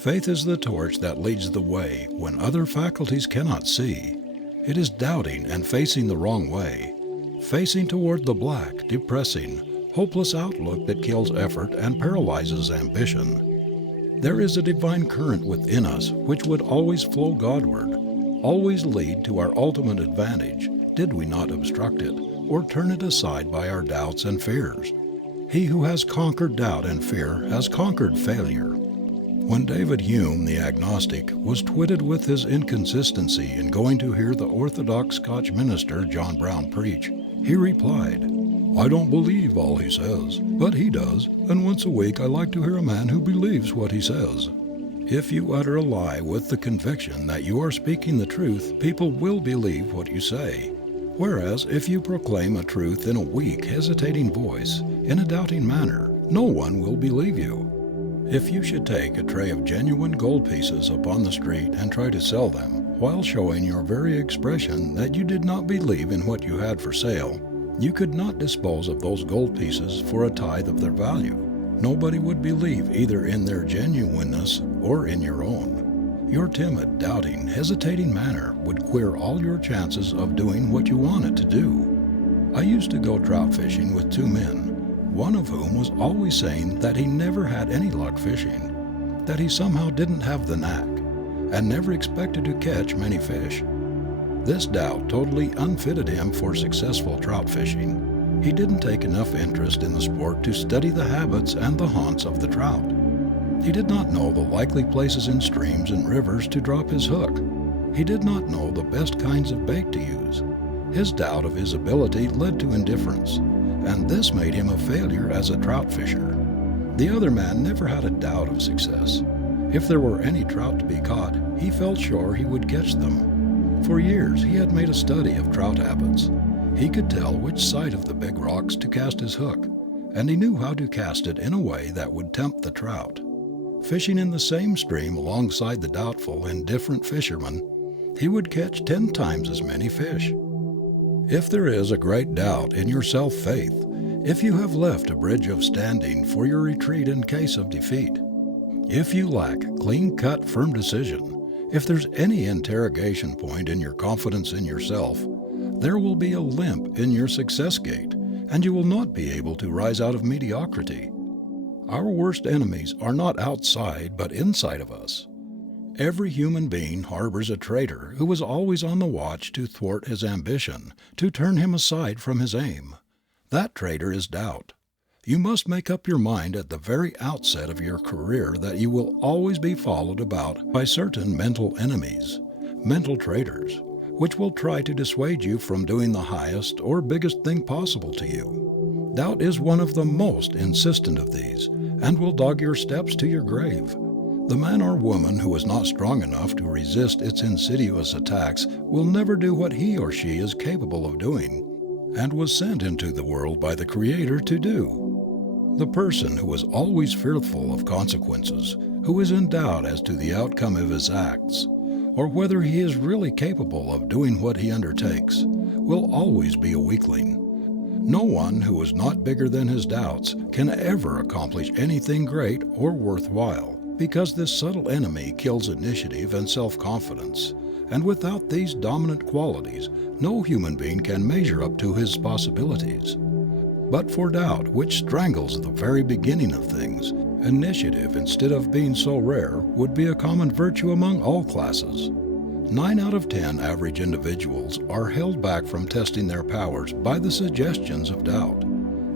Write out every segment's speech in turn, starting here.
Faith is the torch that leads the way when other faculties cannot see. It is doubting and facing the wrong way, facing toward the black, depressing, hopeless outlook that kills effort and paralyzes ambition. There is a divine current within us which would always flow Godward, always lead to our ultimate advantage, did we not obstruct it or turn it aside by our doubts and fears. He who has conquered doubt and fear has conquered failure. When David Hume, the agnostic, was twitted with his inconsistency in going to hear the Orthodox Scotch minister John Brown preach, he replied, "I don't believe all he says, but he does, and once a week I like to hear a man who believes what he says." If you utter a lie with the conviction that you are speaking the truth, people will believe what you say. Whereas if you proclaim a truth in a weak, hesitating voice, in a doubting manner, no one will believe you. If you should take a tray of genuine gold pieces upon the street and try to sell them, while showing your very expression that you did not believe in what you had for sale, you could not dispose of those gold pieces for a tithe of their value. Nobody would believe either in their genuineness or in your own. Your timid, doubting, hesitating manner would queer all your chances of doing what you wanted to do. I used to go trout fishing with two men, one of whom was always saying that he never had any luck fishing, that he somehow didn't have the knack, and never expected to catch many fish. This doubt totally unfitted him for successful trout fishing. He didn't take enough interest in the sport to study the habits and the haunts of the trout. He did not know the likely places in streams and rivers to drop his hook. He did not know the best kinds of bait to use. His doubt of his ability led to indifference, and this made him a failure as a trout fisher. The other man never had a doubt of success. If there were any trout to be caught, he felt sure he would catch them. For years he had made a study of trout habits. He could tell which side of the big rocks to cast his hook, and he knew how to cast it in a way that would tempt the trout. Fishing in the same stream alongside the doubtful, indifferent fisherman, he would catch 10 times as many fish. If there is a great doubt in your self-faith, if you have left a bridge of standing for your retreat in case of defeat, if you lack clean-cut, firm decision, if there's any interrogation point in your confidence in yourself, there will be a limp in your success gate, and you will not be able to rise out of mediocrity. Our worst enemies are not outside but inside of us. Every human being harbors a traitor who is always on the watch to thwart his ambition, to turn him aside from his aim. That traitor is doubt. You must make up your mind at the very outset of your career that you will always be followed about by certain mental enemies, mental traitors, which will try to dissuade you from doing the highest or biggest thing possible to you. Doubt is one of the most insistent of these, and will dog your steps to your grave. The man or woman who is not strong enough to resist its insidious attacks will never do what he or she is capable of doing, and was sent into the world by the Creator to do. The person who is always fearful of consequences, who is in doubt as to the outcome of his acts, or whether he is really capable of doing what he undertakes, will always be a weakling. No one who is not bigger than his doubts can ever accomplish anything great or worthwhile, because this subtle enemy kills initiative and self-confidence, and without these dominant qualities, no human being can measure up to his possibilities. But for doubt, which strangles the very beginning of things, initiative, instead of being so rare, would be a common virtue among all classes. 9 out of 10 average individuals are held back from testing their powers by the suggestions of doubt.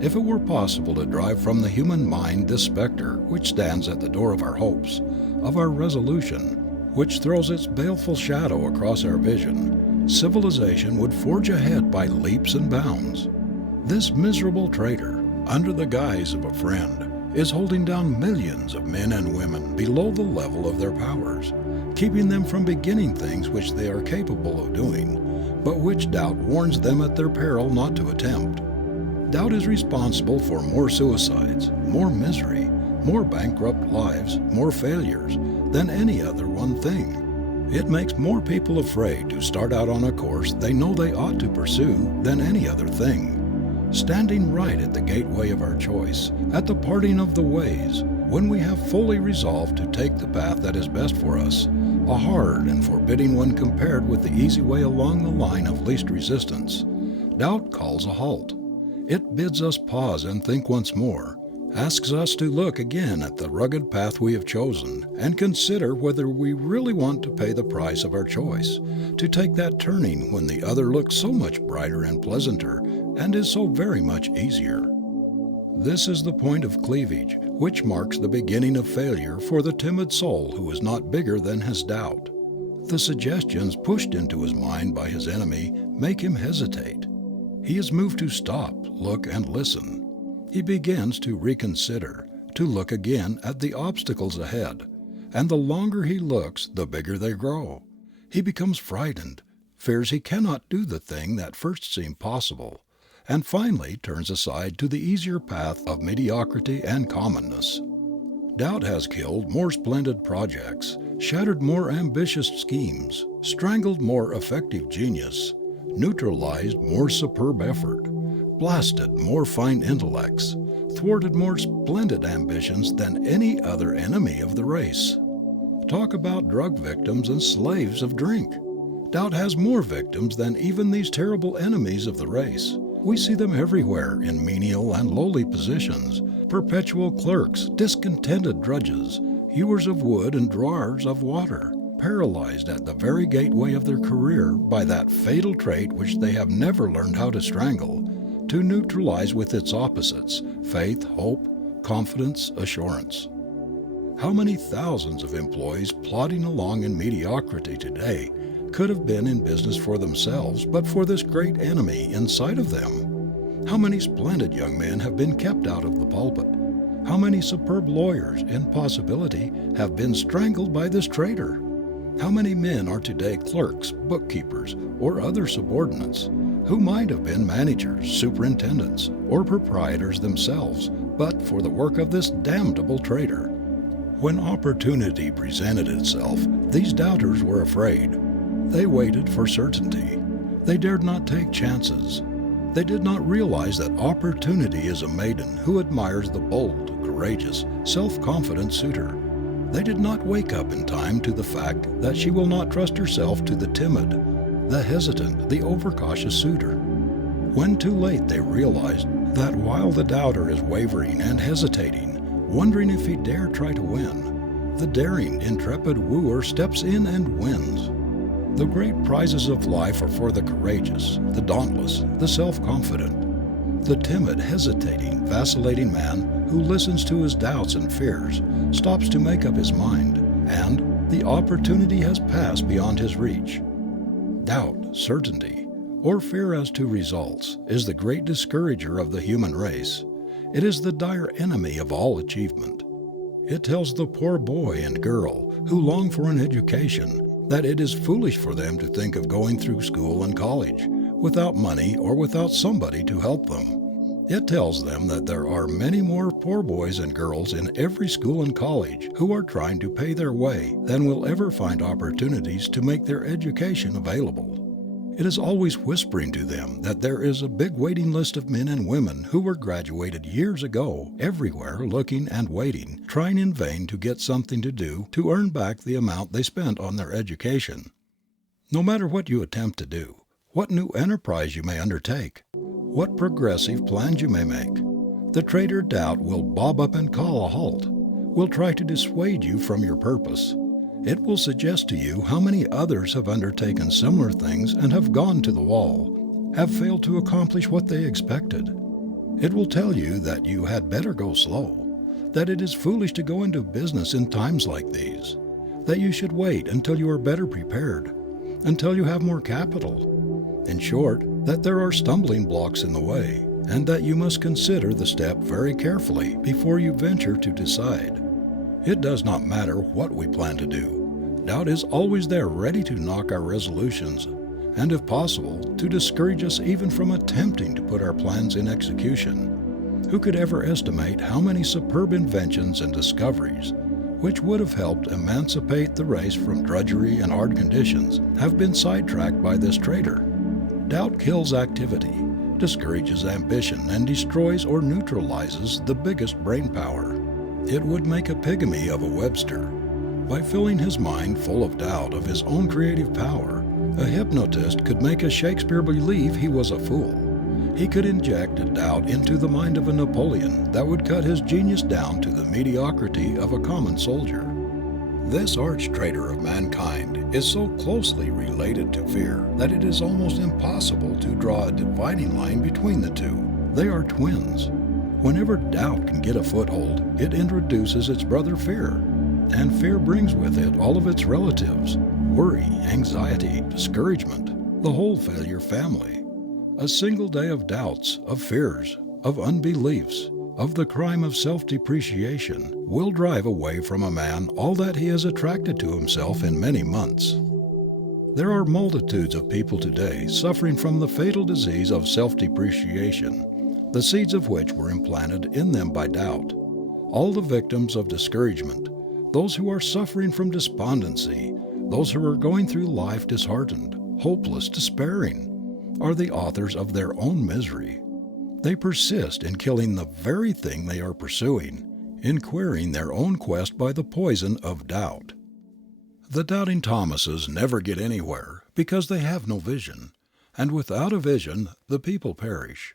If it were possible to drive from the human mind this specter which stands at the door of our hopes, of our resolution, which throws its baleful shadow across our vision, civilization would forge ahead by leaps and bounds. This miserable traitor, under the guise of a friend, is holding down millions of men and women below the level of their powers, keeping them from beginning things which they are capable of doing, but which doubt warns them at their peril not to attempt. Doubt is responsible for more suicides, more misery, more bankrupt lives, more failures than any other one thing. It makes more people afraid to start out on a course they know they ought to pursue than any other thing. Standing right at the gateway of our choice, at the parting of the ways, When we have fully resolved to take the path that is best for us, a hard and forbidding one compared with the easy way along the line of least resistance, doubt calls a halt. It bids us pause and think once more, asks us to look again at the rugged path we have chosen and consider whether we really want to pay the price of our choice, to take that turning when the other looks so much brighter and pleasanter and is so very much easier. This is the point of cleavage, which marks the beginning of failure for the timid soul who is not bigger than his doubt. The suggestions pushed into his mind by his enemy make him hesitate. He is moved to stop, look, and listen. He begins to reconsider, to look again at the obstacles ahead, and the longer he looks, the bigger they grow. He becomes frightened, fears he cannot do the thing that first seemed possible, and finally turns aside to the easier path of mediocrity and commonness. Doubt has killed more splendid projects, shattered more ambitious schemes, strangled more effective genius, neutralized more superb effort, blasted more fine intellects, thwarted more splendid ambitions than any other enemy of the race. Talk about drug victims and slaves of drink. Doubt has more victims than even these terrible enemies of the race. We see them everywhere in menial and lowly positions, perpetual clerks, discontented drudges, hewers of wood and drawers of water, paralyzed at the very gateway of their career by that fatal trait which they have never learned how to strangle, to neutralize with its opposites, faith, hope, confidence, assurance. How many thousands of employees plodding along in mediocrity today could have been in business for themselves but for this great enemy inside of them? How many splendid young men have been kept out of the pulpit? How many superb lawyers in possibility have been strangled by this traitor? How many men are today clerks, bookkeepers, or other subordinates, who might have been managers, superintendents, or proprietors themselves, but for the work of this damnable traitor? When opportunity presented itself, these doubters were afraid. They waited for certainty. They dared not take chances. They did not realize that opportunity is a maiden who admires the bold, courageous, self-confident suitor. They did not wake up in time to the fact that she will not trust herself to the timid, the hesitant, the overcautious suitor. When too late they realized that while the doubter is wavering and hesitating, wondering if he dare try to win, the daring, intrepid wooer steps in and wins. The great prizes of life are for the courageous, the dauntless, the self-confident. The timid, hesitating, vacillating man who listens to his doubts and fears, stops to make up his mind, and the opportunity has passed beyond his reach. Doubt, certainty, or fear as to results is the great discourager of the human race. It is the dire enemy of all achievement. It tells the poor boy and girl who long for an education that it is foolish for them to think of going through school and college without money or without somebody to help them. It tells them that there are many more poor boys and girls in every school and college who are trying to pay their way than will ever find opportunities to make their education available. It is always whispering to them that there is a big waiting list of men and women who were graduated years ago, everywhere looking and waiting, trying in vain to get something to do to earn back the amount they spent on their education. No matter what you attempt to do, what new enterprise you may undertake, what progressive plans you may make, the traitor doubt will bob up and call a halt, will try to dissuade you from your purpose. It will suggest to you how many others have undertaken similar things and have gone to the wall, have failed to accomplish what they expected. It will tell you that you had better go slow, that it is foolish to go into business in times like these, that you should wait until you are better prepared, until you have more capital. In short, that there are stumbling blocks in the way, and that you must consider the step very carefully before you venture to decide. It does not matter what we plan to do. Doubt is always there ready to knock our resolutions, and if possible, to discourage us even from attempting to put our plans in execution. Who could ever estimate how many superb inventions and discoveries, which would have helped emancipate the race from drudgery and hard conditions, have been sidetracked by this traitor? Doubt kills activity, discourages ambition, and destroys or neutralizes the biggest brain power. It would make a pygmy of a Webster. By filling his mind full of doubt of his own creative power, a hypnotist could make a Shakespeare believe he was a fool. He could inject a doubt into the mind of a Napoleon that would cut his genius down to the mediocrity of a common soldier. This arch-traitor of mankind is so closely related to fear that it is almost impossible to draw a dividing line between the two. They are twins. Whenever doubt can get a foothold, it introduces its brother fear. And fear brings with it all of its relatives: worry, anxiety, discouragement, the whole failure family. A single day of doubts, of fears, of unbeliefs, of the crime of self-depreciation will drive away from a man all that he has attracted to himself in many months. There are multitudes of people today suffering from the fatal disease of self-depreciation, the seeds of which were implanted in them by doubt. All the victims of discouragement, those who are suffering from despondency, those who are going through life disheartened, hopeless, despairing, are the authors of their own misery. They persist in killing the very thing they are pursuing, in queering their own quest by the poison of doubt. The doubting Thomases never get anywhere because they have no vision, and without a vision the people perish.